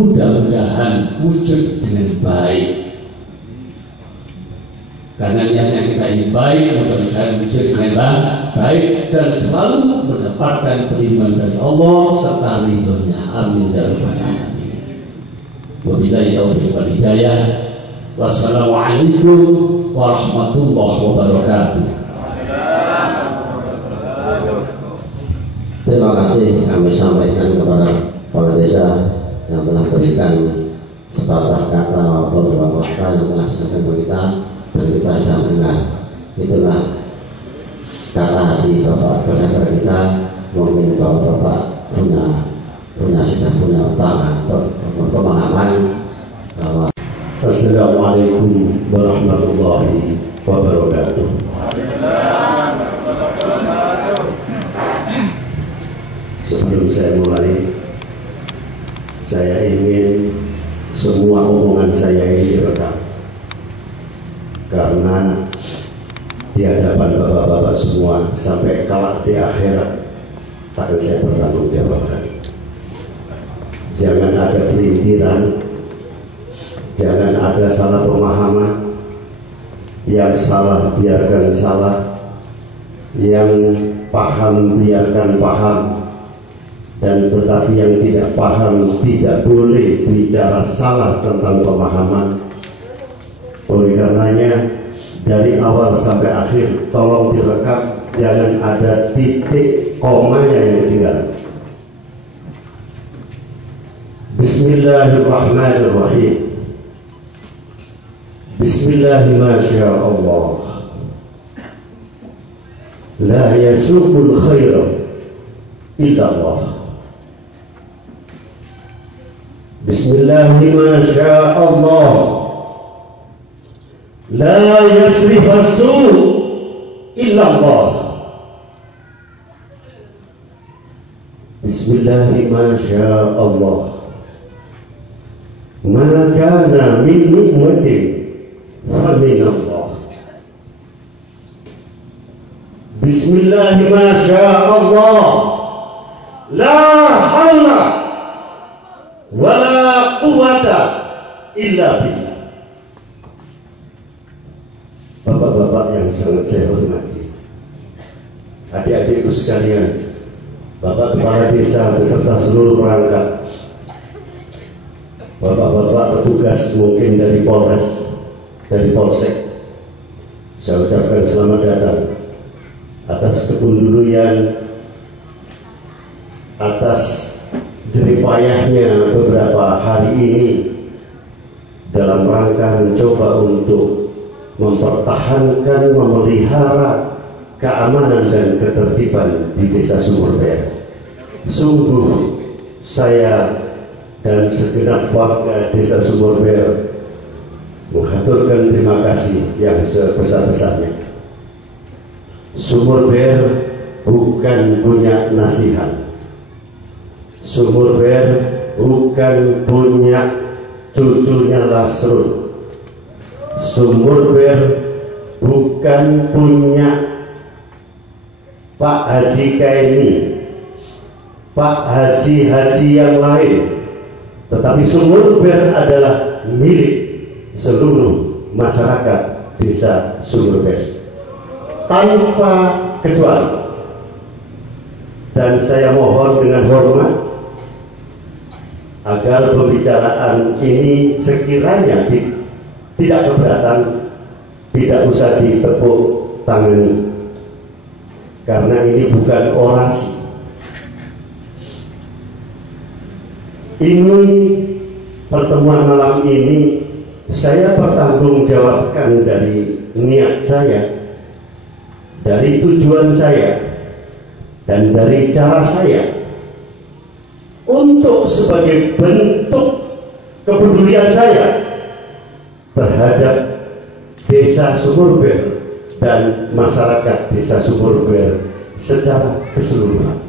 mudah-mudahan wujud dengan baik. Karena niatnya kita ini baik, mudah-mudahan wujud dengan baik dan selalu mendapatkan perlindungan dari Allah serta ridhonya. Amin ya rabbal alamin. Wabillahi taufiq wal hidayah. Wassalamualaikum warahmatullahi wabarakatuh. Terima kasih kami sampaikan kepada kepala desa yang telah berikan sepatah kata maupun beberapa kata yang telah disampaikan kita, dan kita sudah mendengar. Itulah kata hati Bapak Presenter kita. Mungkin Bapak sudah punya pemahaman bahwa. Assalamualaikum warahmatullahi wabarakatuh. Sebelum saya mulai, saya ingin semua omongan saya ini direkam, karena di hadapan bapak-bapak semua sampai kelak di akhirat akan saya bertanggung jawabkan. Jangan ada pelintiran, jangan ada salah pemahaman. Yang salah biarkan salah, yang paham biarkan paham, dan tetapi yang tidak paham tidak boleh bicara salah tentang pemahaman. Oleh karenanya, dari awal sampai akhir tolong direkam, jangan ada titik komanya yang ketinggalan. Bismillahirrahmanirrahim. Bismillahirrahmanirrahim. La yasuqul khaira illa Allah. Bismillahirrahmanirrahim. La yasrifas su' illa Allah. Bismillahirrahmanirrahim. Ma kana min ni'matin fa min Allah. Bismillahirrahmanirrahim. La haula wala quwwata illa billah. Bapak-bapak yang sangat saya hormati, adik-adikku sekalian, Bapak Kepala Desa beserta seluruh perangkat, Bapak-bapak petugas mungkin dari Polres, dari Polsek, saya ucapkan selamat datang atas kepunduluyan, atas jeripayahnya beberapa hari ini dalam rangka mencoba untuk mempertahankan, memelihara keamanan dan ketertiban di Desa Sumurber. Sungguh saya dan segenap warga Desa Sumurber mengaturkan terima kasih yang sebesar-besarnya. Sumurber bukan punya nasihat, Sumurber bukan punya cucunya Lasrul, Sumurber bukan punya Pak Haji Kaini, Pak Haji-haji yang lain, tetapi Sumurber adalah milik seluruh masyarakat Desa Sumurber tanpa kecuali. Dan saya mohon dengan hormat agar pembicaraan ini sekiranya tidak keberatan, tidak usah ditepuk tangani, karena ini bukan orasi. Ini pertemuan malam ini saya pertanggungjawabkan dari niat saya, dari tujuan saya, dan dari cara saya untuk sebagai bentuk kepedulian saya terhadap Desa Sumurber dan masyarakat Desa Sumurber secara keseluruhan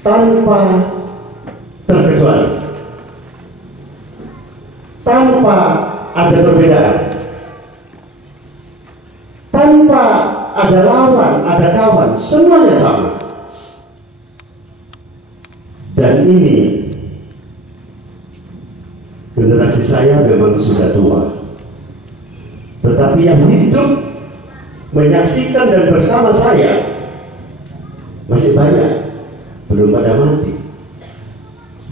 tanpa terkecuali, tanpa ada perbedaan, tanpa ada lawan, ada kawan, semuanya sama. Dan ini saya memang sudah tua, tetapi yang hidup menyaksikan dan bersama saya masih banyak, belum pada mati.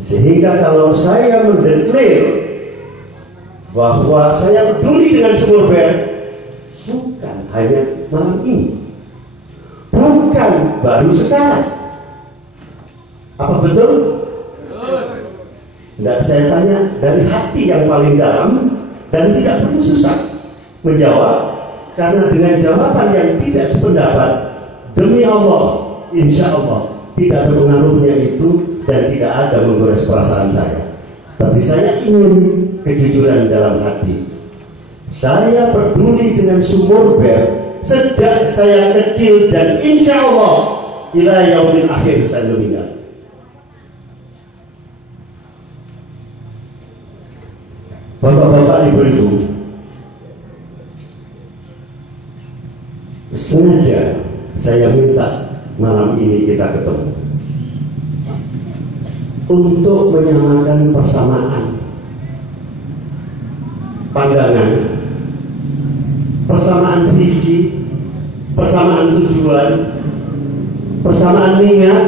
Sehingga kalau saya mendeklar bahwa saya peduli dengan sumur bel, bukan hanya malam ini, bukan baru sekarang. Apa betul? Tidak, saya tanya dari hati yang paling dalam dan tidak perlu susah menjawab, karena dengan jawaban yang tidak sependapat, demi Allah, insya Allah tidak ada pengaruhnya itu dan tidak ada menggores perasaan saya. Tapi saya ingin kejujuran dalam hati. Saya peduli dengan sumur bel sejak saya kecil dan insya Allah ila yaumil akhir saya meninggal. Bapak-bapak, ibu-ibu, sengaja saya minta malam ini kita ketemu untuk menyamakan persamaan pandangan, persamaan visi, persamaan tujuan, persamaan niat.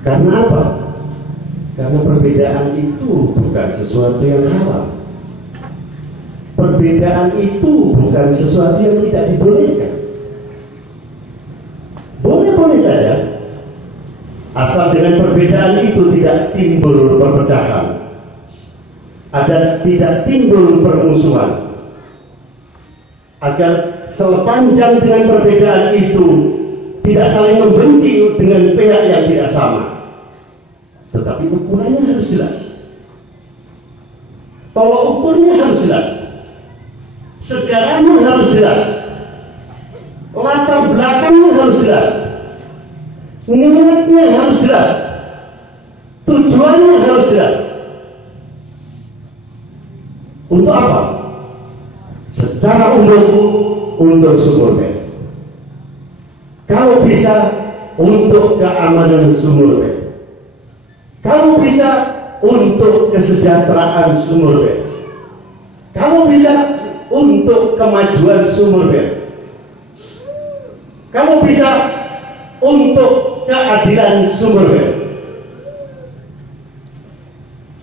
Karena apa? Karena perbedaan itu bukan sesuatu yang haram. Perbedaan itu bukan sesuatu yang tidak dibolehkan. Boleh-boleh saja, asal dengan perbedaan itu tidak timbul perpecahan, tidak timbul permusuhan. Agar sepanjang dengan perbedaan itu tidak saling membenci dengan pihak yang tidak sama. Tetapi ukurannya harus jelas. Tolak ukurnya harus jelas. Sejarahnya harus jelas. Latar belakangnya harus jelas. Niatnya harus jelas. Tujuannya harus jelas. Untuk apa? Secara umum untuk sumur bel. Kalau bisa untuk keamanan sumur bel. Kalau bisa untuk kesejahteraan sumur bel. Kalau bisa untuk kemajuan sumur bel. Kalau bisa untuk keadilan sumur bel.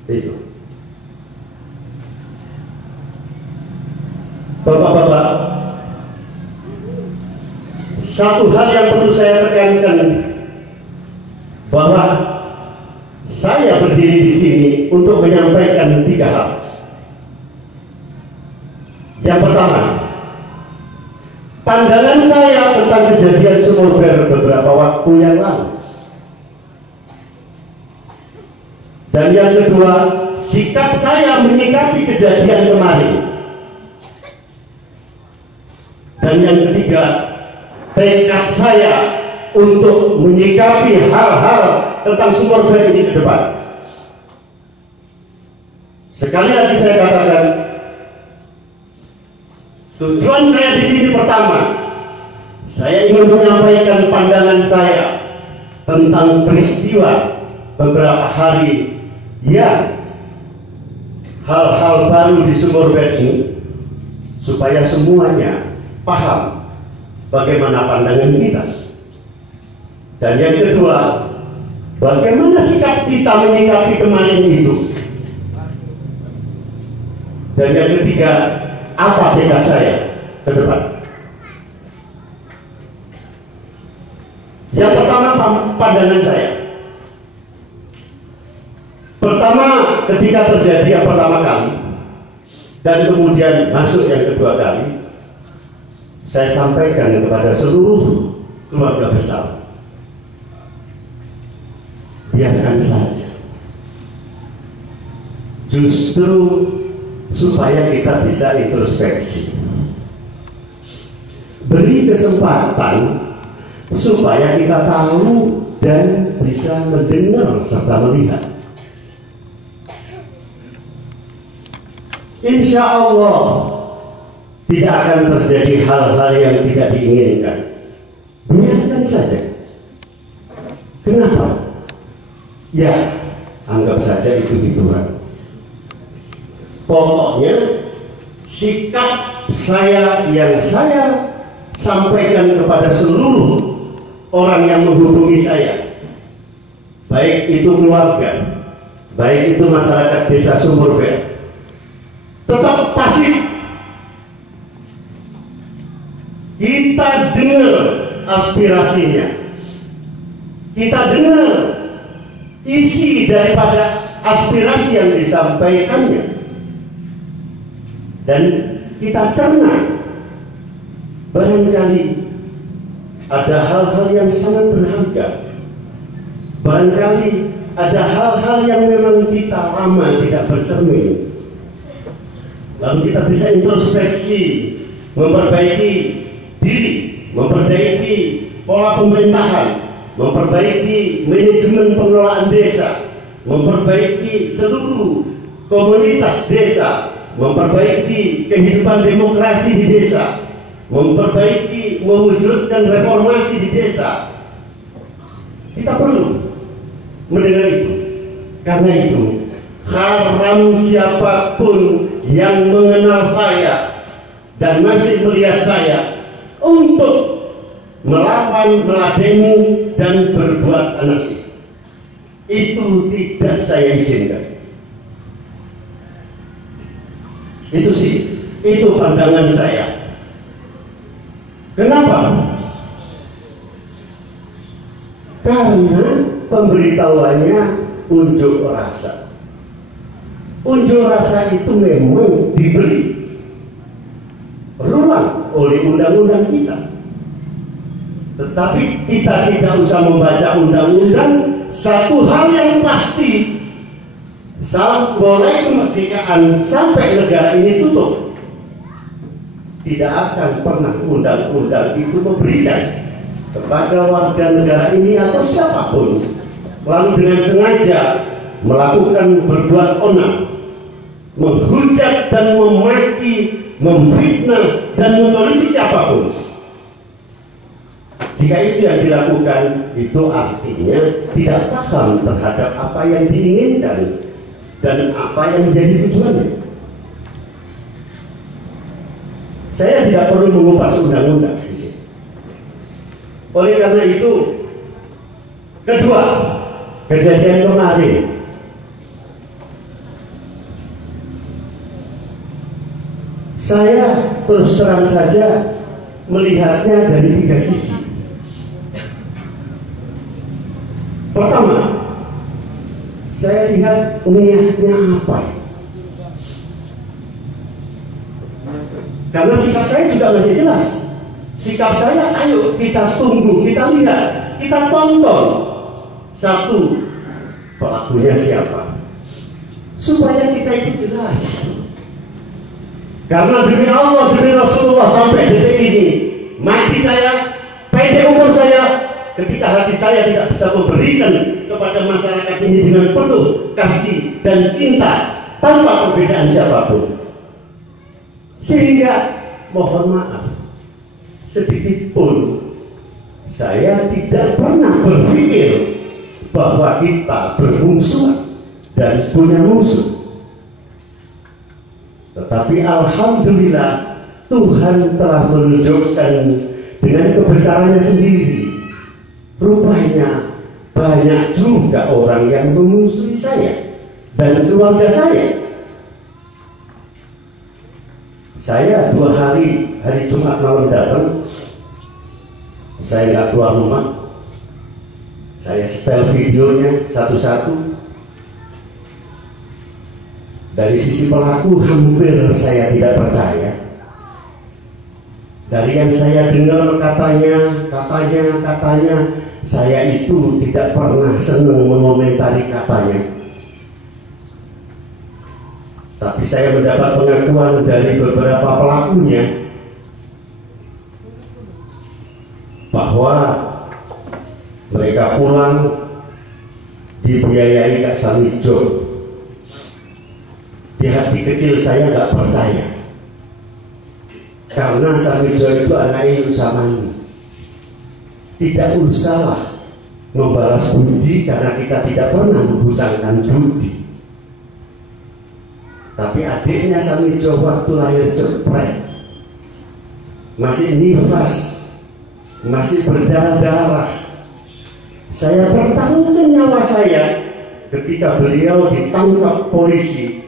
Itu. Bapak-bapak, satu hal yang perlu saya tekankan, bahwa saya berdiri di sini untuk menyampaikan 3 hal. Yang pertama, pandangan saya tentang kejadian sumur bel beberapa waktu yang lalu. Dan yang kedua, sikap saya menyikapi kejadian kemarin. Dan yang ketiga, tekad saya untuk menyikapi hal-hal tentang sumur bel ini ke depan. Sekali lagi saya katakan, tujuan saya di sini pertama, saya ingin menyampaikan pandangan saya tentang peristiwa beberapa hari yang hal-hal baru di sumur bel ini, supaya semuanya paham bagaimana pandangan kita. Dan yang kedua, bagaimana sikap kita menyikapi kemarin itu. Dan yang ketiga, apa tekad saya ke depan. Yang pertama, pandangan saya. Pertama, ketika terjadi yang pertama kali dan kemudian masuk yang kedua kali, saya sampaikan kepada seluruh keluarga besar, biarkan saja. Justru supaya kita bisa introspeksi, beri kesempatan supaya kita tahu dan bisa mendengar serta melihat. Insya Allah tidak akan terjadi hal-hal yang tidak diinginkan. Biarkan saja. Kenapa? Ya, anggap saja itu hiburan. Pokoknya sikap saya yang saya sampaikan kepada seluruh orang yang menghubungi saya, baik itu keluarga, baik itu masyarakat desa Sumberbea, tetap pasif. Kita dengar aspirasinya, kita dengar isi daripada aspirasi yang disampaikannya, dan kita cerna. Barangkali ada hal-hal yang sangat berharga, barangkali ada hal-hal yang memang kita lama tidak bercermin, lalu kita bisa introspeksi, memperbaiki diri, memperbaiki pola pemerintahan, memperbaiki manajemen pengelolaan desa, memperbaiki seluruh komunitas desa, memperbaiki kehidupan demokrasi di desa, memperbaiki, mewujudkan reformasi di desa. Kita perlu mendengar itu. Karena itu, haram siapapun yang mengenal saya dan masih melihat saya untuk melawan, meladeni, dan berbuat anarki. Itu tidak saya izinkan. Itu pandangan saya. Kenapa? Karena pemberitahuannya unjuk rasa. Unjuk rasa itu memang diberi ruang oleh undang-undang kita. Tetapi kita tidak usah membaca undang-undang. Satu hal yang pasti, mulai kemerdekaan sampai negara ini tutup, tidak akan pernah undang-undang itu memberikan kepada warga negara ini atau siapapun lalu dengan sengaja melakukan berbuat onar, menghujat dan memaki, memfitnah dan menzalimi siapapun. Jika itu yang dilakukan, itu artinya tidak paham terhadap apa yang diinginkan dan apa yang menjadi tujuannya. Saya tidak perlu mengupas undang-undang di sini. Oleh karena itu, kedua, kejadian kemarin, saya terus terang saja melihatnya dari tiga sisi. Pertama, saya lihat niatnya apa. Karena sikap saya juga masih jelas. Sikap saya, ayo kita tunggu, kita lihat, kita tonton. Satu, pelakunya siapa, supaya kita itu jelas. Karena demi Allah, demi Rasulullah, sampai detik ini, mati saya, pendek umur saya, ketika hati saya tidak bisa memberikan kepada masyarakat ini dengan penuh kasih dan cinta tanpa perbedaan siapapun. Sehingga mohon maaf, sedikit pun saya tidak pernah berpikir bahwa kita bermusuhan dan punya musuh. Tetapi alhamdulillah, Tuhan telah menunjukkan dengan kebesarannya sendiri, rupanya banyak juga orang yang memusuhi saya dan keluarga saya. Saya 2 hari Jumat malam datang, saya nggak keluar rumah, saya setel videonya satu-satu. Dari sisi pelaku hampir saya tidak percaya. Dari yang saya dengar katanya, saya itu tidak pernah senang mengomentari katanya. Tapi saya mendapat pengakuan dari beberapa pelakunya bahwa mereka pulang dibiayai Kak Samijo. Di hati kecil saya nggak percaya, karena Samijo itu anaknya Yusamani. Tidak usahlah membalas budi karena kita tidak pernah menghutangkan budi. Tapi adiknya Samijo waktu lahir ceprek, masih nifas, masih berdarah-darah. Saya pertaruhkan nyawa saya ketika beliau ditangkap polisi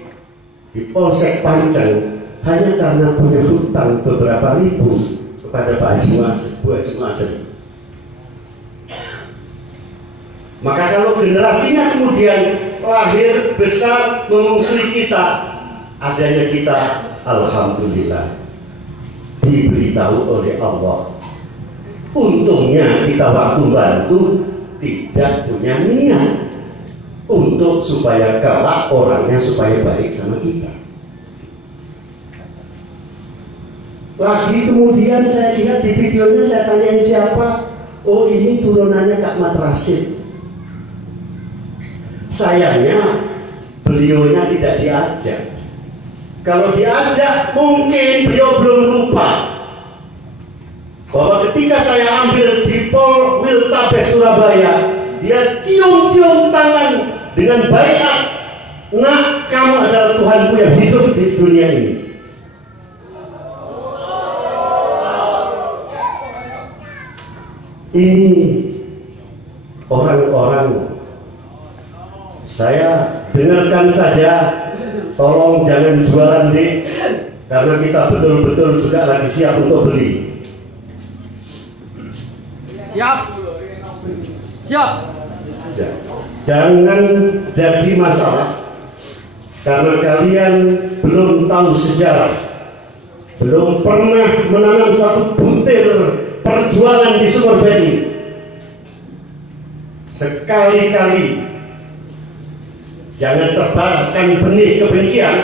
di Polsek Panceng hanya karena punya hutang beberapa ribu kepada Pak Haji Muhasyid. Maka kalau generasinya kemudian lahir besar mengungsi kita, adanya kita, alhamdulillah diberitahu oleh Allah. Untungnya kita waktu bantu tidak punya niat untuk supaya kelak orangnya supaya baik sama kita. Lagi kemudian saya lihat di videonya, saya tanyain siapa, oh ini turunannya Kak Mat Rashid. Sayangnya beliaunya tidak diajak. Kalau diajak mungkin beliau belum lupa bahwa ketika saya ambil di Polwiltabes Surabaya, dia cium-cium tangan dengan baiat, nak kamu adalah Tuhanku yang hidup di dunia ini. Ini orang-orang, saya dengarkan saja, tolong jangan jualan deh, karena kita betul-betul juga lagi siap untuk beli. Siap. Siap. Ya. Jangan jadi masalah karena kalian belum tahu sejarah, belum pernah menanam satu butir perjuangan di Sumur Beni. Sekali-kali jangan tebarkan benih kebencian,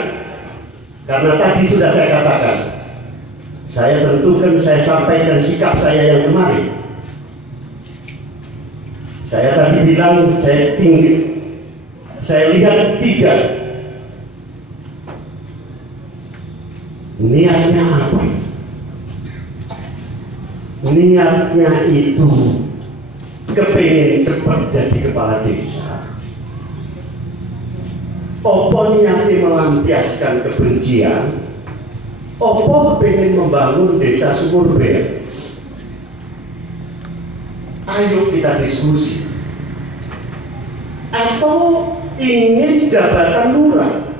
karena tadi sudah saya katakan, saya tentukan, saya sampaikan sikap saya yang kemarin. Saya tadi bilang, saya lihat 3. Niatnya apa? Niatnya itu kepengen cepat jadi kepala desa. Opo niatnya melampiaskan kebencian? Opo kepengen membangun desa Sumur Beni? Ayo kita diskusi. Atau ingin jabatan lurah?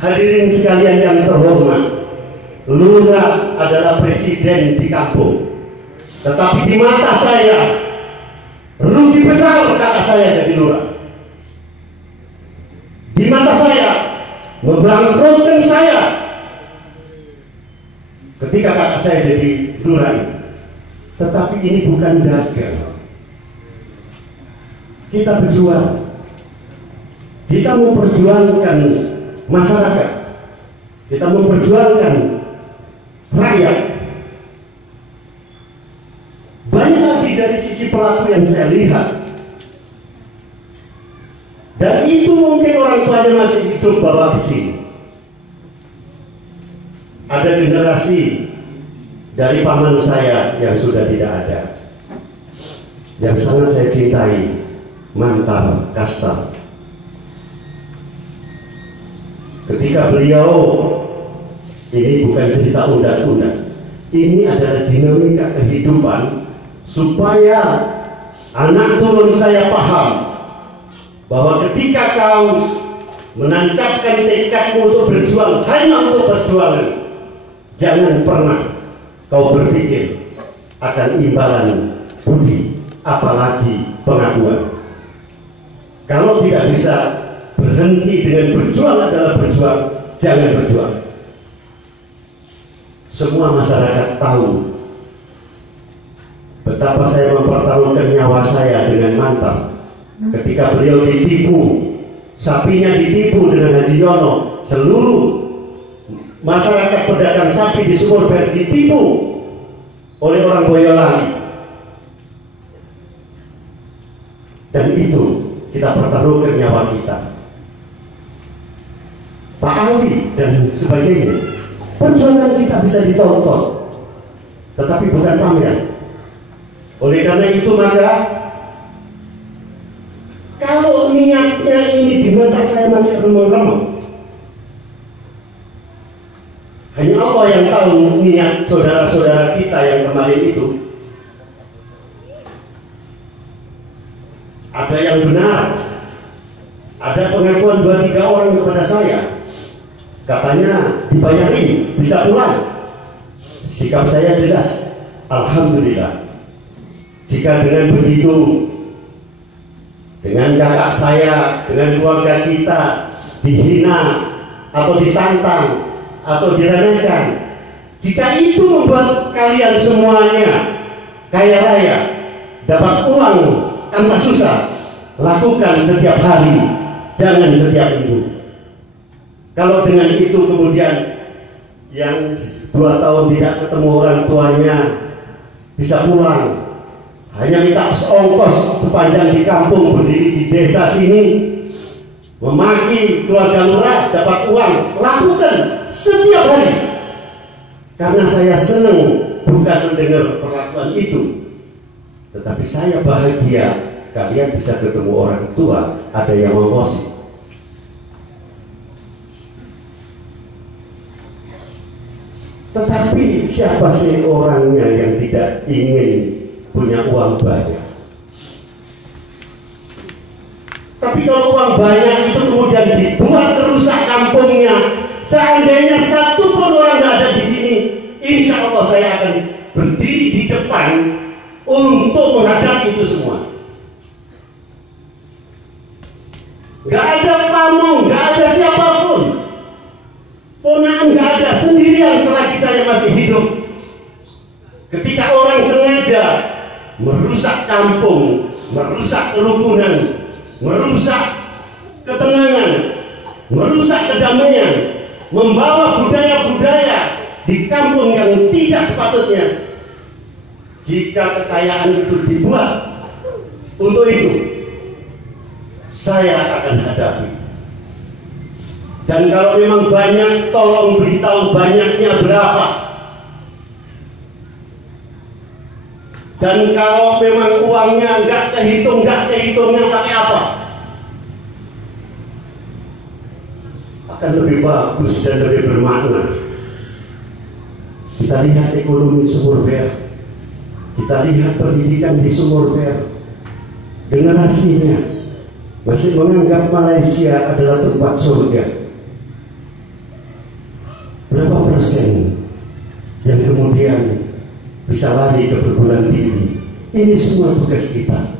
Hadirin sekalian yang terhormat, lurah adalah presiden di kampung. Tetapi di mata saya, rugi besar kakak saya jadi lurah. Di mata saya, membangkrutkan saya ketika kakak saya jadi lurah. Tetapi ini bukan dagang. Kita berjuang. Kita memperjuangkan masyarakat. Kita memperjuangkan rakyat. Banyak lagi dari sisi pelaku yang saya lihat. Dan itu mungkin orang tuanya masih hidup bawa ke sini. Ada generasi dari paman saya yang sudah tidak ada, yang sangat saya cintai, Mantar Kastar. Ketika beliau, ini bukan cerita undang-undang, ini adalah dinamika kehidupan supaya anak turun saya paham bahwa ketika kau menancapkan tekadmu untuk berjuang hanya untuk perjuangan, jangan pernah kau berpikir akan imbalan budi, apalagi pengakuan. Kalau tidak bisa berhenti dengan berjuang adalah berjuang, jangan berjuang. Semua masyarakat tahu betapa saya mempertaruhkan nyawa saya dengan Mantar. Ketika beliau ditipu, sapinya ditipu dengan Haji Yono, seluruh masyarakat pedagang sapi di Sumur Beni ditipu oleh orang Boyolali. Dan itu kita pertaruhkan nyawa kita. Pak Ali dan sebagainya, perjuangan kita bisa ditonton, tetapi bukan pamer. Oleh karena itu maka kalau niatnya ini di mata saya masih remeh-remeh, Hanya Allah yang tahu niat saudara-saudara kita yang kemarin itu. Ada yang benar. Ada pengakuan 2-3 orang kepada saya. Katanya dibayarin, bisa pulang. Sikap saya jelas, alhamdulillah. Jika dengan begitu, dengan kakak saya, dengan keluarga kita dihina atau ditantang atau diremehkan, jika itu membuat kalian semuanya kaya raya, dapat uang tanpa susah, lakukan setiap hari, jangan setiap minggu. Kalau dengan itu kemudian yang 2 tahun tidak ketemu orang tuanya bisa pulang, hanya minta ongkos sepanjang di kampung, berdiri di desa sini, memaki keluarga lurah, dapat uang, lakukan setiap hari. Karena saya senang bukan mendengar perlakuan itu, tetapi saya bahagia kalian bisa ketemu orang tua, ada yang ngongkosi. Tetapi siapa sih orangnya yang tidak ingin punya uang banyak? Tapi kalau uang banyak itu kemudian dibuat merusak kampungnya, seandainya satu pun orang nggak ada di sini, insya Allah saya akan berdiri di depan untuk menghadapi itu semua. Nggak ada pamong, nggak ada siapapun, ponakan nggak ada, sendirian selagi saya masih hidup. Ketika orang sengaja merusak kampung, merusak kerukunan, merusak ketenangan, merusak kedamaian, membawa budaya-budaya di kampung yang tidak sepatutnya, jika kekayaan itu dibuat untuk itu, saya akan hadapi. Dan kalau memang banyak, tolong beritahu banyaknya berapa. Dan kalau memang uangnya nggak kehitungnya pakai apa, akan lebih bagus dan lebih bermakna. Kita lihat ekonomi Sumur Bea, kita lihat pendidikan di Sumur Bea, generasinya masih menganggap Malaysia adalah tempat surga. Berapa persen yang kemudian bisa lari ke perguruan tinggi? Ini semua tugas kita.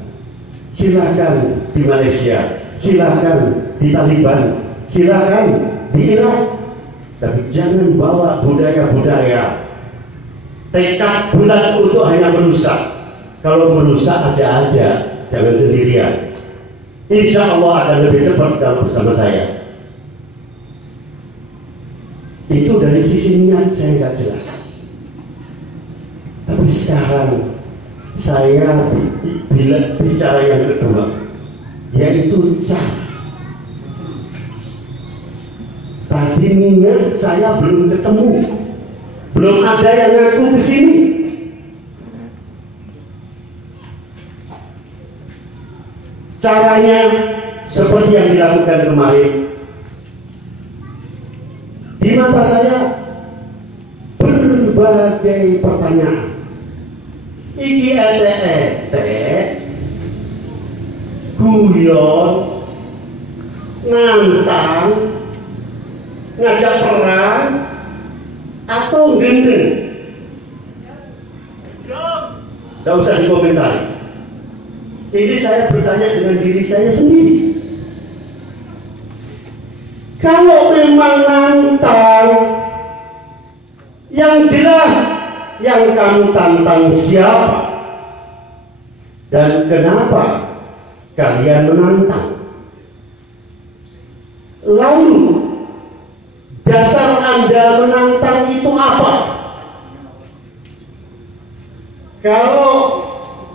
Silakan di Malaysia, silakan di Taliban, silakan di Irak, tapi jangan bawa budaya-budaya tekad bulat untuk hanya merusak. Kalau merusak aja, jangan sendirian. Insya Allah akan lebih cepat kalau bersama saya. Itu dari sisi niat saya nggak jelas. Tapi sekarang saya bicara yang kedua, yaitu cara. Tadi niat saya belum ketemu, belum ada yang ngaku ke sini. Caranya seperti yang dilakukan kemarin. Di mata saya berbagai pertanyaan. Iki ete guyon, nantang, ngajak perang, atau gendeng. Tidak usah dikomentari. Ini saya bertanya dengan diri saya sendiri. Kalau memang nantang, yang jelas yang kamu tantang siapa dan kenapa kalian menantang? Lalu dasar Anda menantang itu apa? Kalau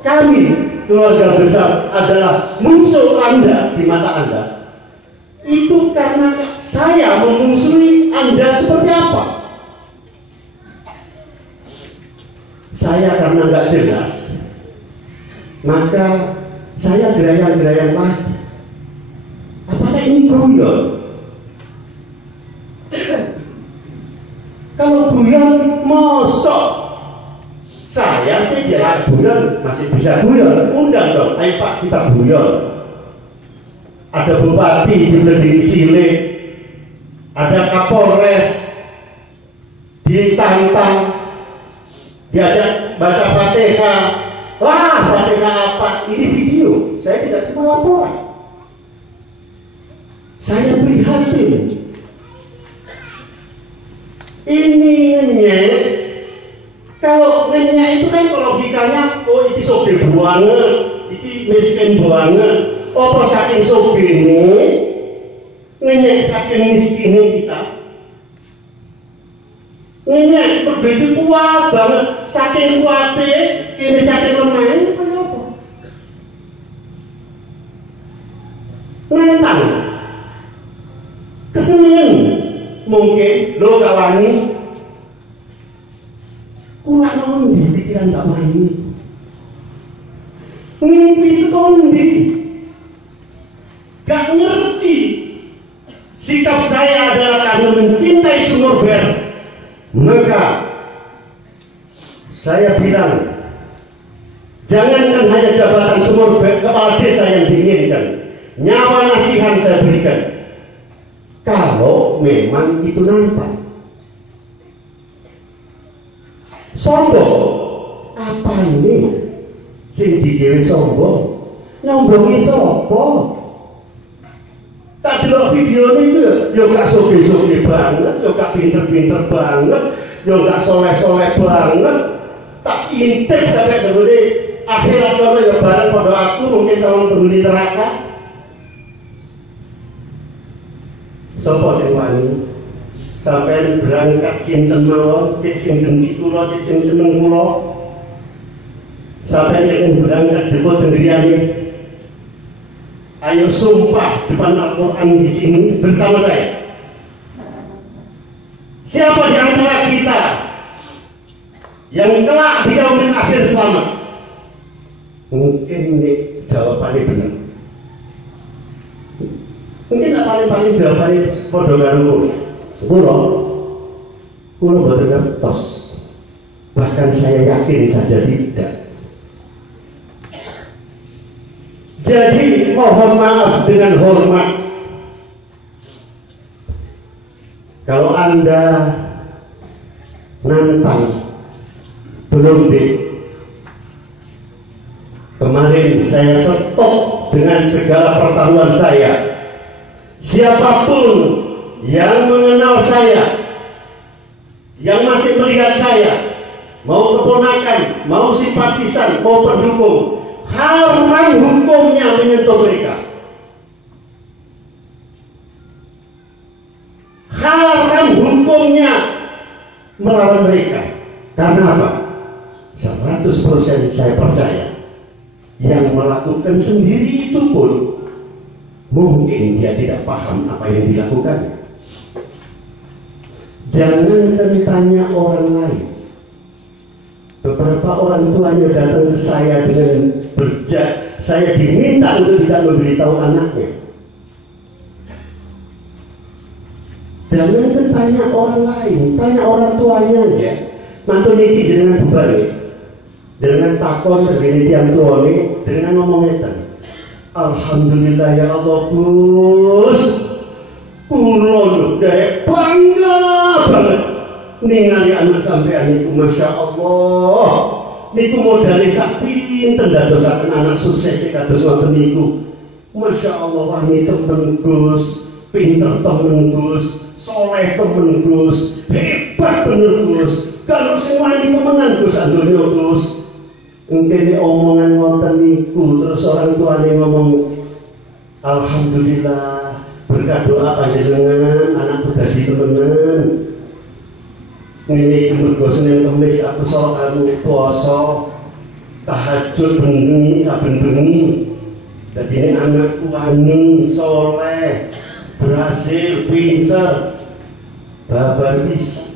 kami keluarga besar adalah musuh Anda di mata Anda, itu karena saya memusuhi Anda seperti apa? Saya karena nggak jelas, maka saya gerayang-gerayang lagi. Apakah ini guyon? Kalau guyon, mosok. Saya sih diajak guyon, masih bisa guyon. Undang dong, ayo Pak kita guyon. Ada bupati di Sile, ada Kapolres, ditantang, diajak baca Fatihah. Wah, Fatihah apa? Ini video, saya tidak cuma laporan. Saya prihatin. Ini ngenyek. Kalau ngenyek itu kan logikanya, oh itu soge banget, itu miskin banget. Apa saking sogene, ngenyek saking miskinnya kita. Ngenyek begitu kuat banget, saking kuatnya, ini saking lemahnya, apa? Nentang. Kesenian mungkin lo kawani kulak nondi pikiran tak main mimpi itu kondi gak ngerti sikap saya adalah karena mencintai sumur ber, maka saya bilang jangankan hanya jabatan sumur ber, kepala desa yang diinginkan, nyawa nasihat saya berikan. Kalau memang itu nampak sombong, apa ini sing didewe sombong nyombongi sopo? Tak delok video ini yo gak soge-soge banget, yo gak pinter-pinter banget, yo gak soleh-soleh banget, tak intip sampai dulu akhirat kalau ya bareng pada aku mungkin calon penghuni neraka. Sopo sing wani sampai berangkat sinten mawon, cek sinten kula, cek sing seneng kula. Sampai nek berangkat jebot tenggriane. Ayo sumpah depan Al-Qur'an di sini bersama saya. Siapa di antara kita yang kelak di yaumil akhir selamat? Mungkin nih jawabannya benar. Mungkin paling jawabannya podo karo kulo boten ngertos. Bahkan saya yakin saja tidak. Jadi mohon maaf dengan hormat kalau Anda nantang belum deh. Kemarin saya stop dengan segala pertaruhan saya. Siapapun yang mengenal saya, yang masih melihat saya, mau keponakan, mau simpatisan, mau pendukung, haram hukumnya menyentuh mereka. Haram hukumnya melawan mereka. Karena apa? 100% saya percaya yang melakukan sendiri itu pun mungkin dia tidak paham apa yang dilakukannya. Jangan tanya orang lain. Beberapa orang tuanya datang ke saya dengan saya diminta untuk tidak memberitahu anaknya. Jangan tanya orang lain, tanya orang tuanya aja. Mantu niki jenengan bubare, jenengan takon tergini tiang tua nih, jenengan ngomongnya tadi. Alhamdulillah ya Allah Gus, kulo dari bangga banget ningali anak sampean itu, masya Allah. Niku modalnya sak pinten dadosaken anak sukses kados ngoten niku. Masya Allah wangi temen Gus, pinter temen Gus, soleh temen Gus, hebat bener Gus. Kalau sing wani temenan Gus andonya Gus. Mungkin omongan ngoten niku terus orang tuanya ngomong alhamdulillah berkat doa panjenengan anakku dadi temenan. Ini mergo Senin Kamis aku sholat aku puasa tahajud bengi saben bengi. Dadi ini anakku wani soleh berhasil pinter babar bisa.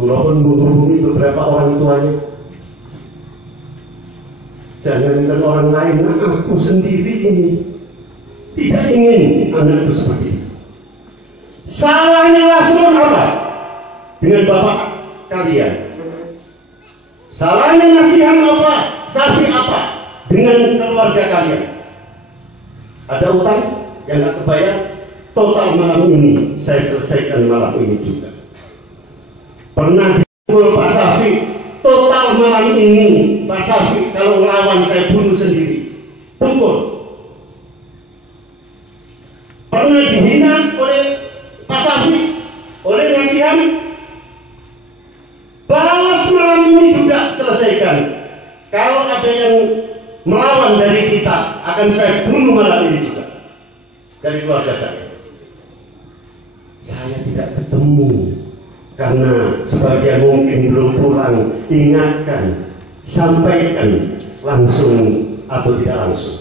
Walaupun menghubungi beberapa orang tuanya. Jangankan orang lain, aku sendiri ini tidak ingin anakku seperti itu. Salahnya Rasul apa? dengan bapak kalian. Salahnya nasihat apa, sapi apa dengan keluarga kalian. Ada utang yang nggak kebayar, total malam ini saya selesaikan malam ini juga. Pernah dipukul Pak Safi, total malam ini Pak Safi kalau ngelawan saya bunuh sendiri, pukul. Pernah dihina oleh Pak Safi, oleh nasihat, balas malam ini juga selesaikan. Kalau ada yang melawan dari kita, akan saya bunuh malam ini juga dari keluarga saya. Saya tidak ketemu karena sebagian mungkin belum pulang. Ingatkan, sampaikan langsung atau tidak langsung.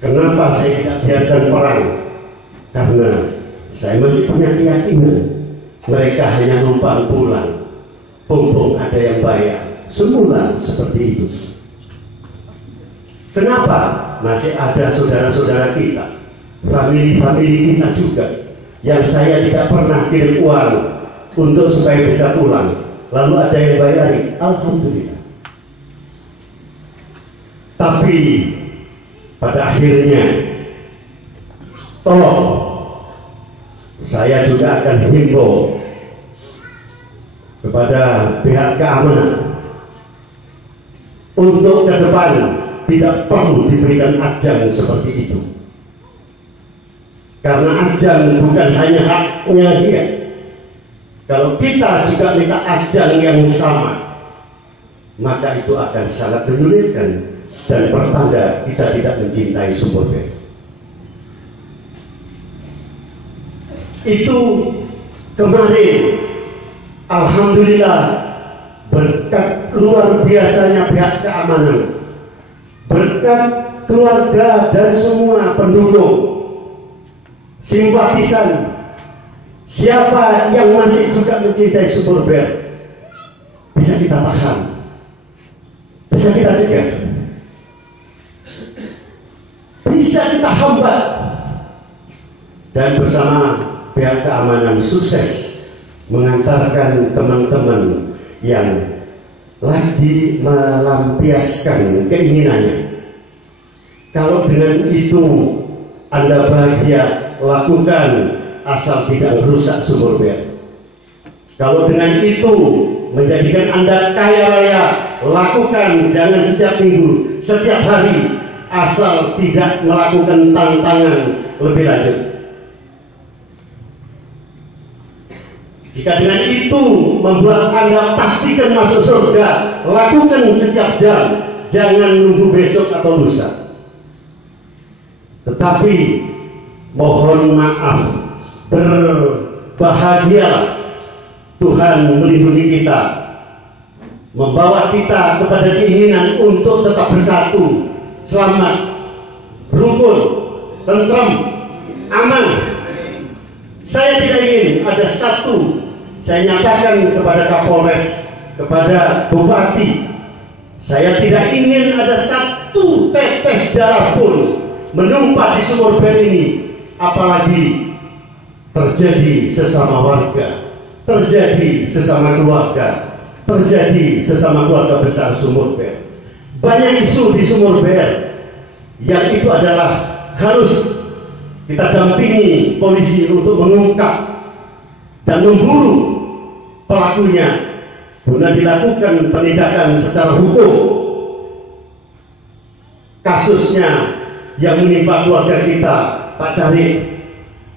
Kenapa saya tidak biarkan perang? Karena saya masih punya keyakinan mereka hanya numpang pulang, mumpung ada yang bayar. Semula seperti itu. Kenapa? Masih ada saudara-saudara kita, famili-famili kita juga, yang saya tidak pernah kirim uang untuk supaya bisa pulang, lalu ada yang bayari, alhamdulillah. Tapi pada akhirnya, tolong saya juga akan himbau kepada pihak keamanan untuk ke depan tidak perlu diberikan ajang seperti itu. Karena ajang bukan hanya haknya dia. Kalau kita juga minta ajang yang sama, maka itu akan sangat menyulitkan dan pertanda kita tidak mencintai Sumur Bel. Itu kemarin, alhamdulillah, berkat luar biasanya pihak keamanan, berkat keluarga dan semua penduduk, simpatisan, siapa yang masih juga mencintai Sumur Bel, bisa kita tahan, bisa kita cegah, bisa kita hambat, dan bersama pihak keamanan sukses mengantarkan teman-teman yang lagi melampiaskan keinginannya. Kalau dengan itu Anda bahagia, lakukan, asal tidak merusak Sumur Bel. Kalau dengan itu menjadikan Anda kaya raya, lakukan, jangan setiap minggu, setiap hari, asal tidak melakukan tantangan lebih lanjut. Jika dengan itu membuat Anda pastikan masuk surga, lakukan setiap jam, jangan nunggu besok atau lusa. Tetapi mohon maaf, berbahagialah, Tuhan melindungi kita, membawa kita kepada keinginan untuk tetap bersatu, selamat, rukun, tentram, aman. Saya tidak ingin ada satu, saya nyatakan kepada Kapolres, kepada Bupati, saya tidak ingin ada satu tetes darah pun menumpah di Sumur Bel ini, apalagi terjadi sesama warga, terjadi sesama keluarga, terjadi sesama keluarga besar Sumur Bel. Banyak isu di Sumur Bel yang itu adalah harus kita dampingi polisi untuk mengungkap dan memburu pelakunya guna dilakukan penindakan secara hukum. Kasusnya yang menimpa keluarga kita, Pak Cari,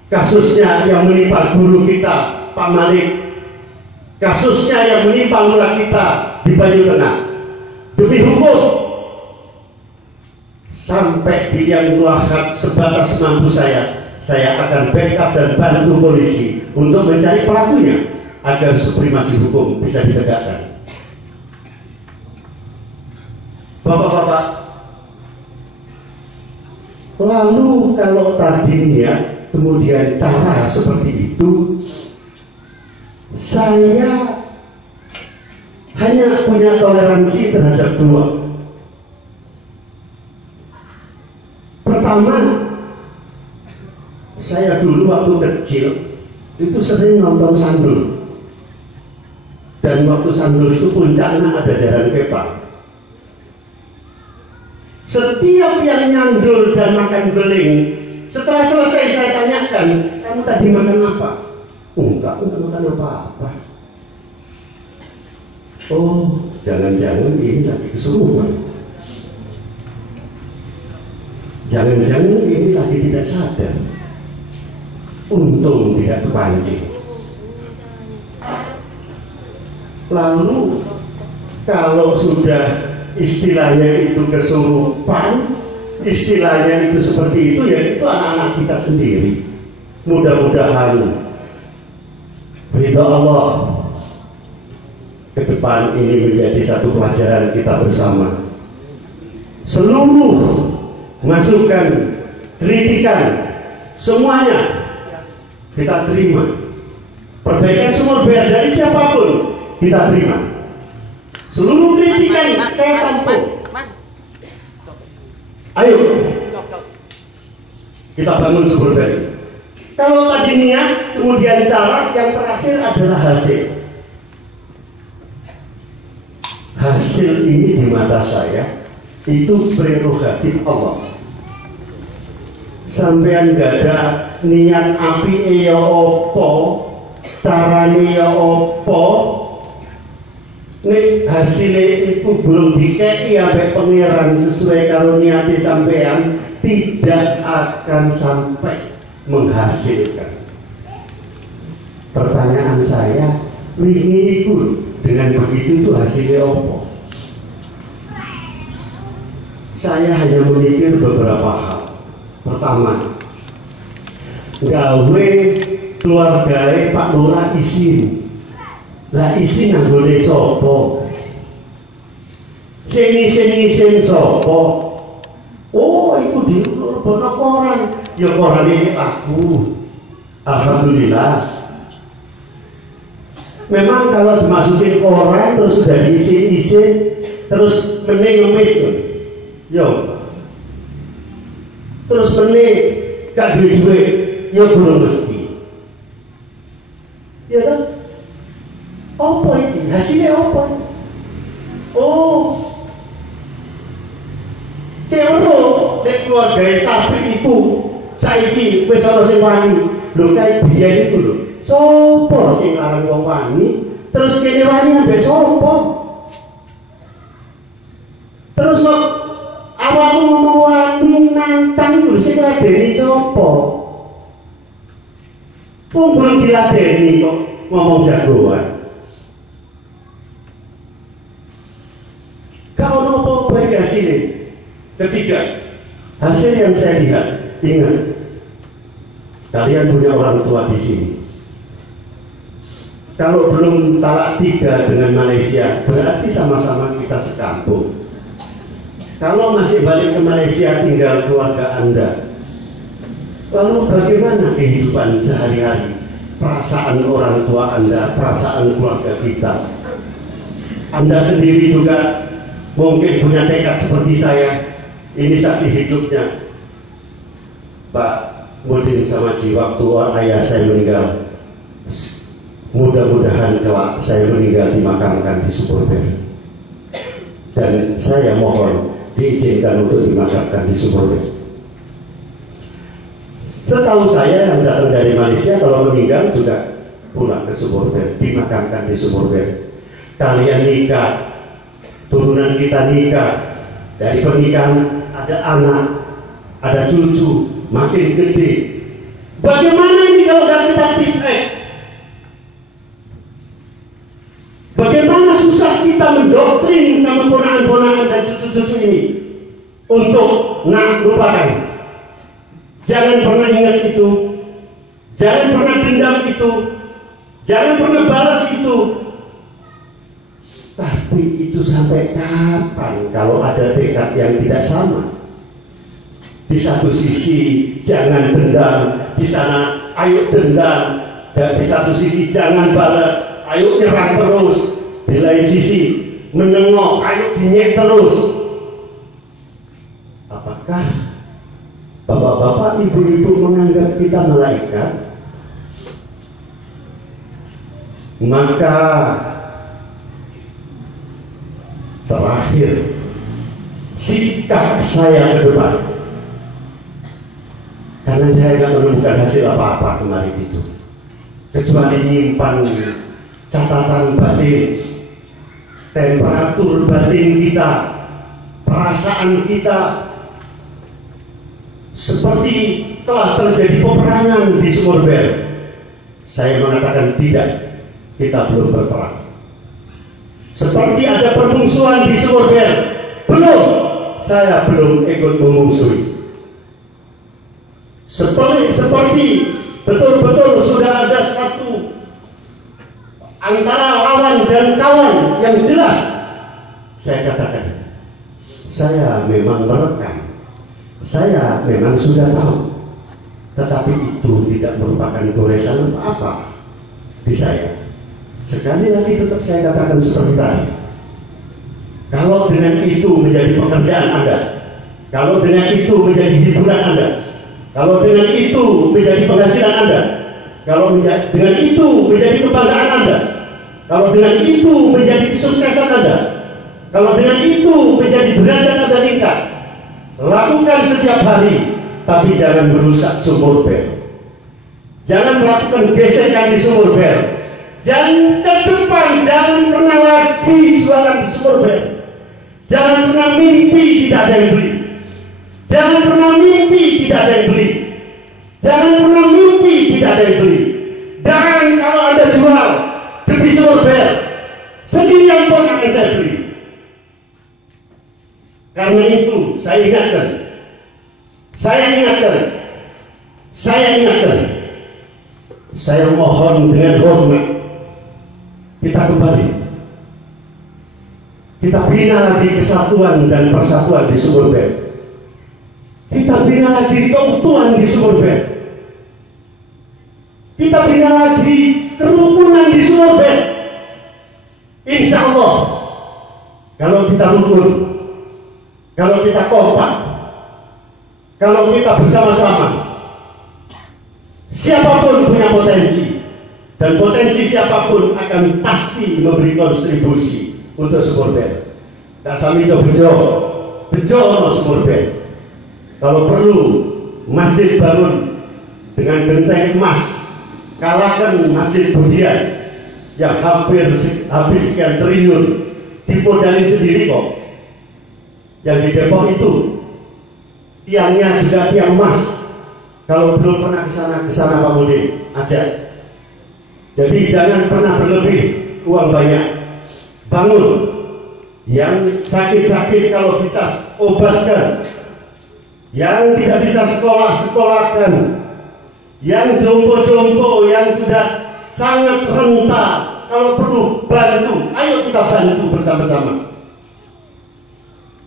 kasusnya yang menimpa guru kita, Pak Malik, kasusnya yang menimpa lurah kita di Banyu Tengah. Demi hukum, sampai di yang melahat sebatas mampu saya akan backup dan bantu polisi untuk mencari pelakunya agar supremasi hukum bisa ditegakkan. Bapak-bapak, lalu kalau tadinya kemudian cara seperti itu, saya hanya punya toleransi terhadap dua. Pertama, saya dulu waktu kecil itu sering nonton Sandul. dan waktu sandul itu puncaknya ada jalan kepa. Setiap yang nyandul dan makan beling, setelah selesai saya tanyakan, kamu tadi makan apa? Enggak makan apa-apa. Oh, jangan-jangan ini lagi kesurupan. Jangan-jangan ini lagi tidak sadar. Untung tidak terpancing. Lalu kalau sudah istilahnya itu kesurupan, istilahnya itu seperti itu, ya itu anak-anak kita sendiri. Mudah-mudahan ridha Allah ke depan ini menjadi satu pelajaran kita bersama. Seluruh masukan, kritikan, semuanya kita terima. Perbaikan sumber biar dari siapapun kita terima. Seluruh kritikan saya tampung. Ayo kita bangun sumber biar. Kalau tadi niat, kemudian cara, yang terakhir adalah hasil. Hasil ini di mata saya itu prerogatif Allah. Sampean gak ada niat api ya opo, carane ya opo, nih hasilnya itu belum dikei sampai pengiran sesuai kalau niatnya sampean, tidak akan sampai menghasilkan. Pertanyaan saya, ini itu dengan begitu itu hasilnya opo? Saya hanya memikir beberapa hal. Pertama, gawe keluarga Pak Lurah isin. Lah isin nanggone sapa? Sing isin sapa? Oh, itu di bono koran. Ya koran ini aku. Alhamdulillah. Memang kalau dimasukin koran terus sudah diisin-isin terus ngemis. Yo. Terus benih gak duit-duit, ya belum mesti. Ya kan? Apa ini? Hasilnya apa? Oh, cewek nek keluarga Safi itu saiki wis ana sing wani. Lho kae biyen iku lho. Sopo sing larang wong wani? Terus kene wani ambek sopo? Terus kok awakmu ngomong wani nantang itu sing ladeni sapa? Wong belum diladeni kok ngomong jagoan. Kau nopo baik hasilnya. Ketiga, hasil yang saya lihat, ingat, kalian punya orang tua di sini. Kalau belum talak 3 dengan Malaysia, berarti sama-sama kita sekampung. Kalau masih balik ke Malaysia tinggal keluarga Anda, lalu bagaimana kehidupan sehari-hari? Perasaan orang tua Anda, perasaan keluarga kita. Anda sendiri juga mungkin punya tekad seperti saya. Ini saksi hidupnya Pak Mudin Samaji waktu ayah saya meninggal. Mudah-mudahan kelak saya meninggal dimakamkan di Superbel. Dan saya mohon diizinkan untuk dimakamkan di Superbel. Setahu saya yang datang dari Malaysia kalau meninggal juga pulang ke Superbel, dimakamkan di Superbel. Kalian nikah, turunan kita nikah, dari pernikahan ada anak, ada cucu, makin gede. Bagaimana ini kalau kita tipe? Bagaimana susah kita mendoktrin sama ponakan-ponakan dan cucu-cucu ini untuk lupakan. Jangan pernah ingat itu, jangan pernah dendam itu, jangan pernah balas itu. Tapi itu sampai kapan kalau ada tekad yang tidak sama? Di satu sisi jangan dendam, di sana ayo dendam, dan di satu sisi jangan balas, ayo nyerang terus. Di lain sisi menengok, ayo dinyek terus. Apakah bapak-bapak, ibu-ibu menganggap kita malaikat? Maka terakhir, sikap saya ke depan. Karena saya nggak menemukan hasil apa-apa kemarin itu, kecuali menyimpan catatan batin, temperatur batin kita, perasaan kita. Seperti telah terjadi peperangan di Sumberbel, saya mengatakan tidak, kita belum berperang. Seperti ada permusuhan di Sumberbel, belum, saya belum ikut memusuhi. Seperti betul-betul sudah ada satu antara lawan dan kawan yang jelas, saya katakan, saya memang merekam, saya memang sudah tahu, tetapi itu tidak merupakan goresan apa-apa di saya. Sekali lagi tetap saya katakan seperti tadi, kalau dengan itu menjadi pekerjaan Anda, kalau dengan itu menjadi hiburan Anda, kalau dengan itu menjadi penghasilan Anda, kalau dengan itu menjadi kebanggaan Anda, kalau dengan itu menjadi kesuksesan Anda, kalau dengan itu menjadi derajat Anda meningkat, lakukan setiap hari, tapi jangan merusak Sumberbel. Jangan melakukan gesekan di Sumberbel. Jangan ke depan, jangan pernah lagi jualan di Sumberbel. Jangan pernah mimpi tidak ada yang beli. Jangan pernah mimpi tidak ada yang beli. Jangan pernah mimpi tidak ada yang beli. Dan kalau Anda jual di Sumberbel, sendirian pun akan saya beli. Karena itu saya ingatkan, saya mohon dengan hormat, kita kembali, kita bina lagi kesatuan dan persatuan di Sumberbel. Kita bina lagi keutuhan di Sumberbel. Kita bina lagi kerukunan di Sumberbel. Insya Allah, kalau kita rukun, kalau kita kompak, kalau kita bersama-sama, siapapun punya potensi, dan potensi siapapun akan pasti memberi kontribusi untuk Sumberbel. Tak sami bejo no Sumberbel. Kalau perlu masjid bangun dengan genteng emas, kalahkan masjid Budian yang hampir habis sekian triliun, dimodalin sendiri kok. Yang di Depok itu tiangnya juga tiang emas. Kalau belum pernah ke sana Pak Mudin, ajak. Jadi jangan pernah berlebih uang banyak. Bangun. Yang sakit-sakit kalau bisa obatkan. Yang tidak bisa sekolahkan. Yang jompo-jompo yang sudah sangat renta, kalau perlu bantu, ayo kita bantu bersama-sama.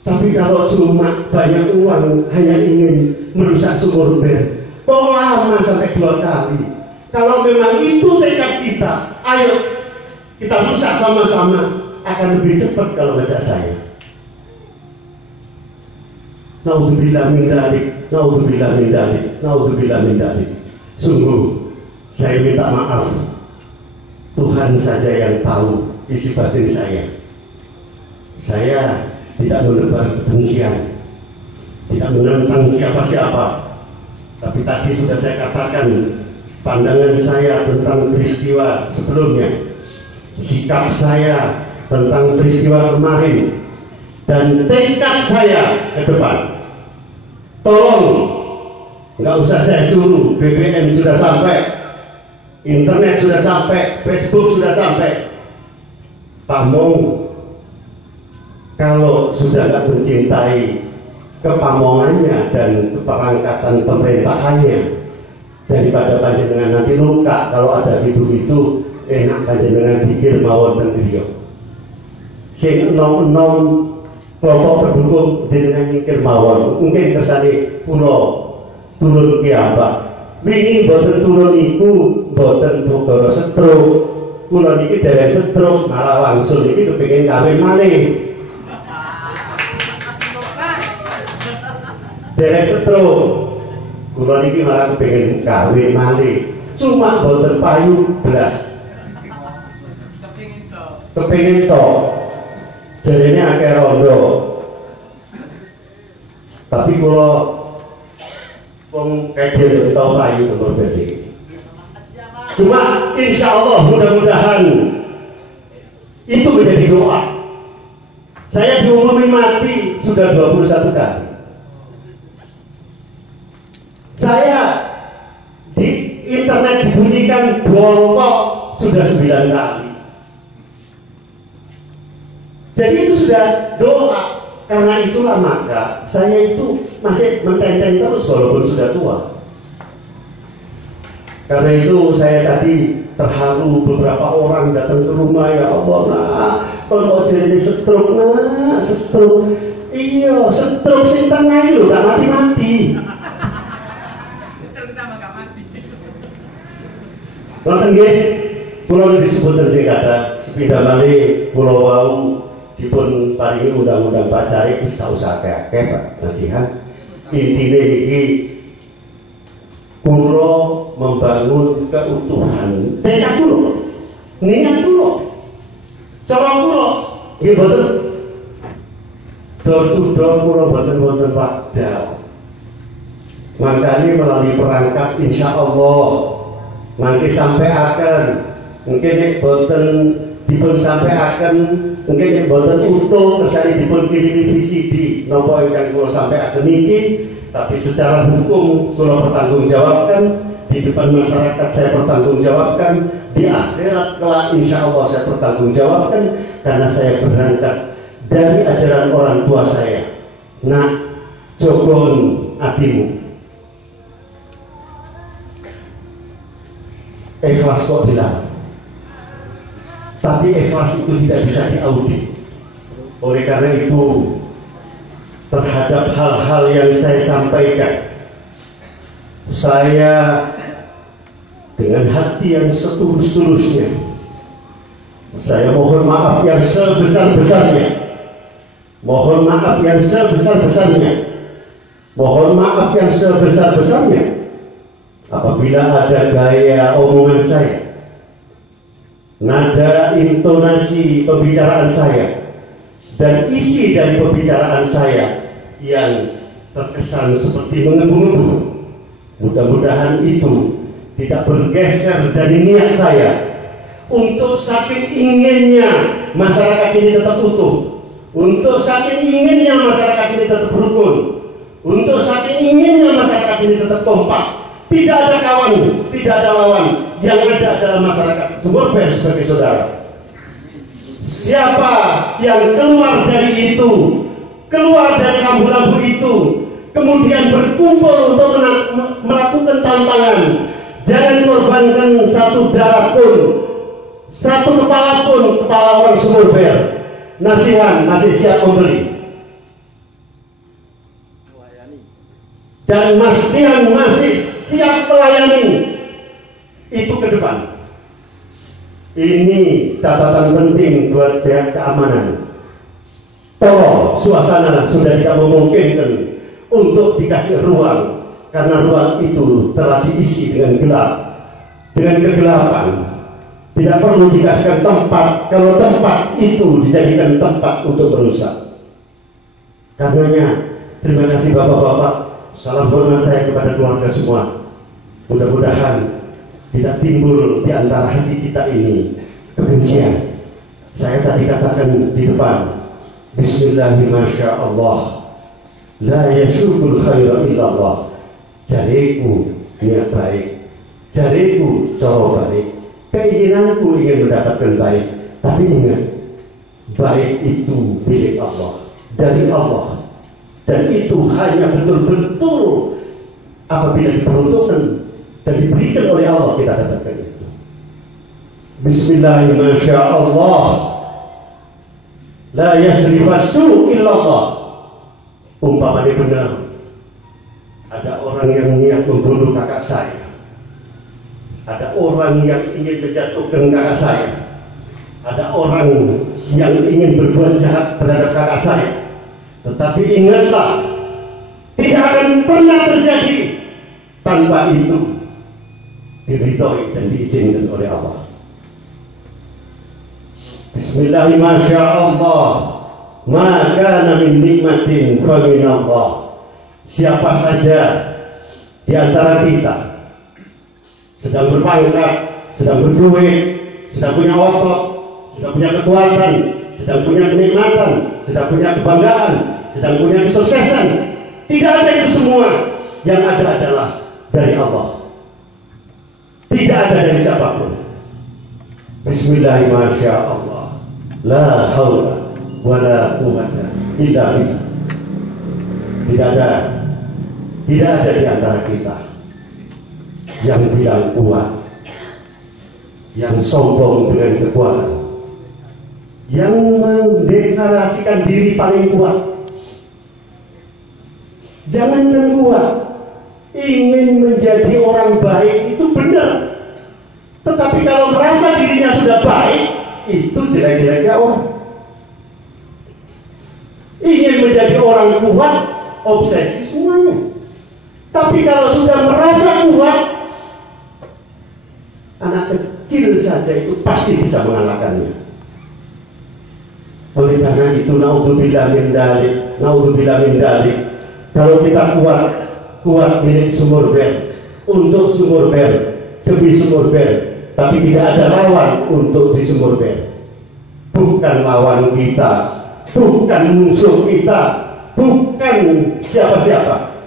Tapi kalau cuma banyak uang hanya ingin merusak Sumberbel, kok lama sampai 2 kali. Kalau memang itu tekad kita, ayo kita rusak sama-sama, akan lebih cepat kalau baca saya. Naudzubillah min dzalik, naudzubillah min dzalik, naudzubillah min dzalik. Sungguh saya minta maaf. Tuhan saja yang tahu isi batin saya. Saya tidak menebar kebencian, tidak menentang siapa-siapa. Tapi tadi sudah saya katakan pandangan saya tentang peristiwa sebelumnya, sikap saya tentang peristiwa kemarin, dan tekad saya ke depan. Tolong, nggak usah saya suruh, BBM sudah sampai, internet sudah sampai, Facebook sudah sampai. Pak Mong, kalau sudah nggak mencintai kepamongannya dan keperangkatan pemerintahannya, daripada panjenengan nanti luka kalau ada gitu-gitu, enak panjenengan pikir mawon ten griya. Sing enom-enom kelompok pendukung jenengan nyingkir mawon, mungkin kersane kula turun kiambak. Wingi boten turun iku boten perkara stroke. Kula niki dereng stroke, malah langsung iki kepengin kawin malih. Dereng stroke. Kula niki malah kepengin kawin malih. Cuma boten payu belas. Kepengin tok. Jadi ini akeh rondo. Tapi kalau kayak dia tahu payu itu berbeda. Cuma insya Allah mudah-mudahan itu menjadi doa. Saya diumumi mati sudah 21 kali. Saya di internet dibunyikan bongkok sudah 9 kali. Jadi itu sudah doa. Karena itulah maka saya itu masih mententeng terus walaupun sudah tua. Karena itu saya tadi terharu, beberapa orang datang ke rumah, ya Allah, nah, kalau jadi stroke, nah, stroke, iya, stroke sing tengah itu gak mati-mati. Ngoten nggih, kula disebutkan sing kata sepindah malih Pulau Wau dipun paringi undang-undang pacari wis gak usah akeh-akeh Pak nasihat. Intine iki kula membangun keutuhan tekad kula, niat kula, cara kula nggih boten door to door kula boten wonten padal. Makanya melalui perangkat insya Allah mangke sampai akan mungkin nek boten dipun sampai akan mungkin nek boten utuh kersane dipun kirimi VCD napa ingkang kula sampai akan niki, tapi secara hukum kula bertanggungjawabkan di depan masyarakat, saya bertanggungjawabkan di akhirat kelak insya Allah saya bertanggungjawabkan karena saya berangkat dari ajaran orang tua saya. Nah, jogon atimu, ikhlas kok bilang, tapi ikhlas itu tidak bisa diaudit. Oleh karena itu terhadap hal-hal yang saya sampaikan, saya dengan hati yang setulus-tulusnya saya mohon maaf yang sebesar-besarnya, mohon maaf yang sebesar-besarnya, mohon maaf yang sebesar-besarnya apabila ada gaya omongan saya, nada intonasi pembicaraan saya, dan isi dari pembicaraan saya yang terkesan seperti mengebu-ngebu. Mudah-mudahan itu tidak bergeser dari niat saya untuk saking inginnya masyarakat ini tetap utuh, untuk saking inginnya masyarakat ini tetap rukun, untuk saking inginnya masyarakat ini tetap kompak. Tidak ada kawan, tidak ada lawan, yang ada adalah masyarakat Sumurber sebagai saudara. Siapa yang keluar dari itu, keluar dari lampu-lampu itu, kemudian berkumpul untuk melakukan tantangan, jangan korbankan satu darah pun, satu kepala pun, kepala orang Sumurber. Nasihan masih siap membeli, dan Mas Dian masih siap melayani itu ke depan. Ini catatan penting buat pihak keamanan. Tolong, suasana sudah tidak memungkinkan untuk dikasih ruang, karena ruang itu telah diisi dengan gelap, dengan kegelapan. Tidak perlu dikasihkan tempat kalau tempat itu dijadikan tempat untuk merusak. Karenanya terima kasih Bapak-bapak. Salam hormat saya kepada keluarga semua. Mudah-mudahan tidak timbul di antara hati kita ini kebencian. Saya tadi katakan di depan, Bismillahirrahmanirrahim, la yashukul khaira illallah. Jariku niat baik, jariku cara baik, keinginanku ingin mendapatkan baik. Tapi ingat, baik itu milik Allah, dari Allah. Dan itu hanya betul-betul apabila diperuntukkan dan diberikan oleh Allah kita dapatkan itu. Bismillahirrahmanirrahim. La yasrifasu illallah. Umpamanya benar, ada orang yang niat membunuh kakak saya, ada orang yang ingin menjatuhkan kakak saya, ada orang yang ingin berbuat jahat terhadap kakak saya. Tetapi ingatlah, tidak akan pernah terjadi tanpa itu diridhoi dan diizinkan oleh Allah. Bismillahirrahmanirrahim. maka min nikmatin fa minallah. Siapa saja di antara kita sedang berpangkat, sedang berduit, sedang punya otot, sedang punya kekuatan, sedang punya kenikmatan, sedang punya kebanggaan, sedang punya kesuksesan, tidak ada itu semua. Yang ada adalah dari Allah, tidak ada dari siapapun. Bismillahirrahmanirrahim. La haula wala quwwata illa billah. Tidak ada di antara kita yang bilang kuat, yang sombong dengan kekuatan, yang mendeklarasikan diri paling kuat. Jangankan kuat, ingin menjadi orang baik itu benar. Tetapi kalau merasa dirinya sudah baik, itu jelek-jeleknya orang. Ingin menjadi orang kuat, obsesi semuanya. Tapi kalau sudah merasa kuat, anak kecil saja itu pasti bisa mengalahkannya. Oleh karena itu, naudzubillah min dzalik. Kalau kita kuat milik sumur bel, untuk sumur bel, demi sumur bel, tapi tidak ada lawan untuk di sumur bel. Bukan lawan kita, bukan musuh kita, bukan siapa-siapa,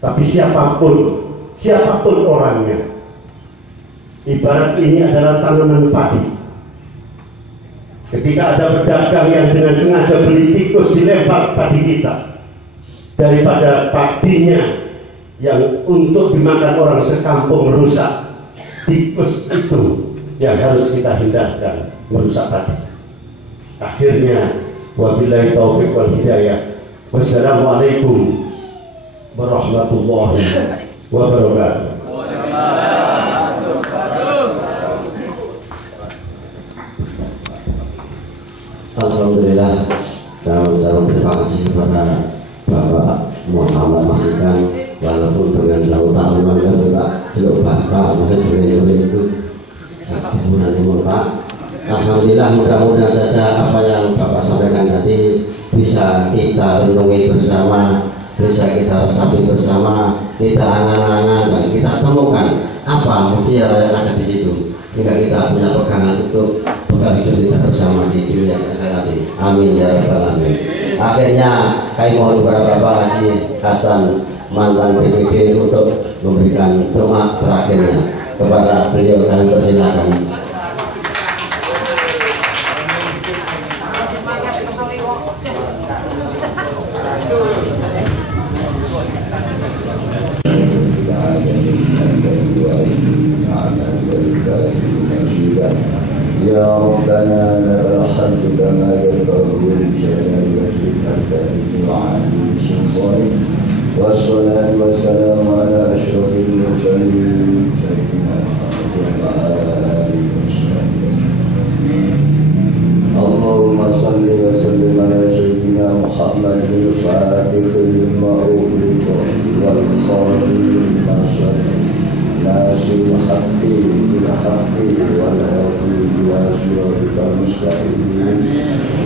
tapi siapapun orangnya. Ibarat ini adalah tanaman padi. Ketika ada pedagang yang dengan sengaja beli tikus dilempar padi kita, daripada padinya yang untuk dimakan orang sekampung rusak, tikus itu yang harus kita hindarkan merusak padi. Akhirnya, wabillahi taufiq wal hidayah. Wassalamualaikum warahmatullahi wabarakatuh. Alhamdulillah, kami ucapkan terima kasih kepada Bapak Muhammad Masikan, walaupun dengan lautan dan juga Bapak masih dengan itu Pak. Alhamdulillah, mudah-mudahan saja apa yang Bapak sampaikan tadi bisa kita renungi bersama, bisa kita resapi bersama, kita angan-angan dan kita temukan apa mutiara yang ada di situ, sehingga kita punya pegangan untuk bekal hidup kita bersama di dunia kita nanti. Amin ya rabbal alamin. Akhirnya kami mohon kepada Bapak Haji Hasan, mantan BPD, untuk memberikan doa terakhirnya. Kepada beliau kami persilakan. Ya Rabbana lakal hamdu kama yanbaghi li jalali wajhika wa 'azimi sultanik. Wassalatu wassalamu ala asyrafil mursalin sayyidina Muhammadin wa ala alihi wasahbihi. Allahumma salli wa sallim ala sayyidina Muhammadin al-fatihil lima ughliqa wal khatimi lima sabaqa nasil haqqi bil haqqi wal hadi ila siratal mustaqim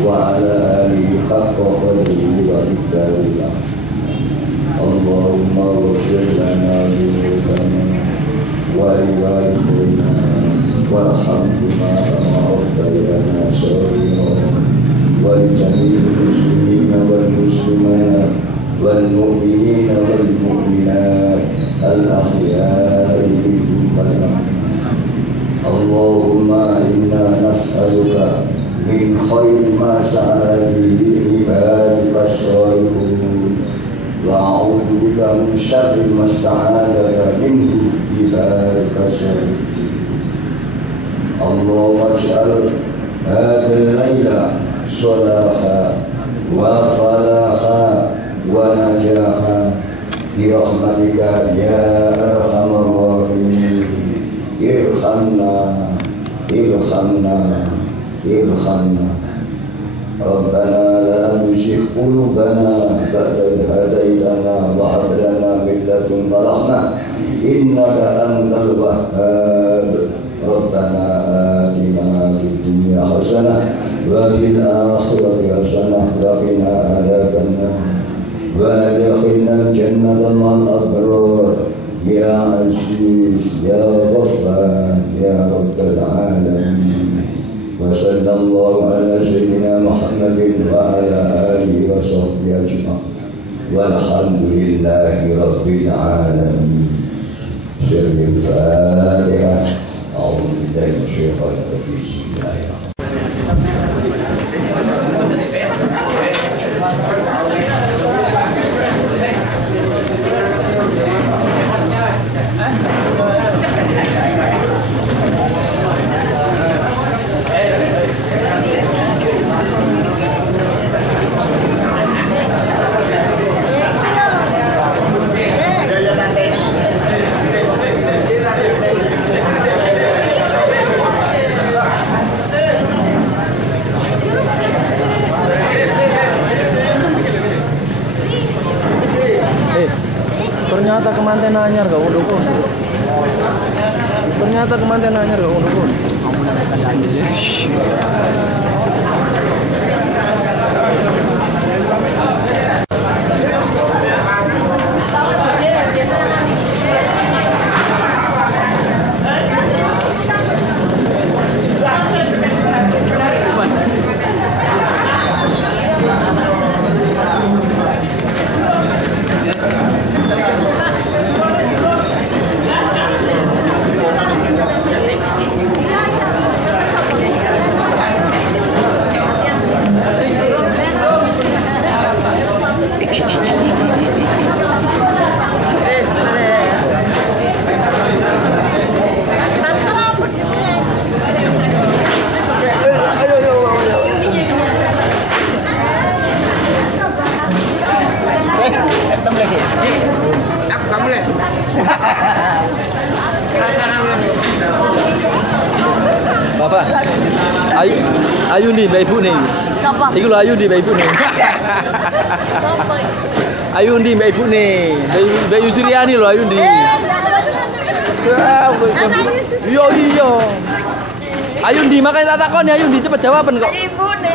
wa ala alihi haqqa qadrihi wa miqdarihi. Allahumma ighfir lana dhunubana wa liwalidayna warhamhuma kama rabbayana shaghira wa li jami'il muslimina wal muslimat wal mu'minina wal mu'minat al-ahya'i minhum wal amwat. Allahumma inna nas'aluka min khairi ma sa'ala bihi ibadika as-salihun wa a'udzu bika min syarri ma sta'adaka minhu ibadika as-salihun. Allahumma ij'al hadhihi al-laila salaha wa falaha wa najaha bi rahmatika ya arhamar rahimin. Irhamna Rabbana la tuzigh qulubana ba'da idh hadaytana wa hab lana min ladunka rahmah innaka antal wahhab. Rabbana atina fid dunya الدنيا حسنة وفي الآخرة حسنة وقنا عذاب النار وأدخلنا الجنة مع الأبرار يا عزيز يا غفار يا رب العالمين وصلى الله على سيدنا محمد وعلى آله وصحبه أجمعين والحمد لله رب العالمين. سر الفاتحة. أعوذ بالله من الشيطان الرجيم. بسم الله الرحمن Ternyata kemanten anyar gak dukun. Ternyata kemanten anyar gak dukun. Bapak, ayu nih mbak ibu nih. Siapa? Iku lho ayu nih mbak ibu nih. Siapa? Ayu nih mbak ibu nih. Mbak Yusriani lho ayu nih. Iya iya. Ayu nih makanya tak takon Ayu nih cepet jawaban kok. Ibu nih.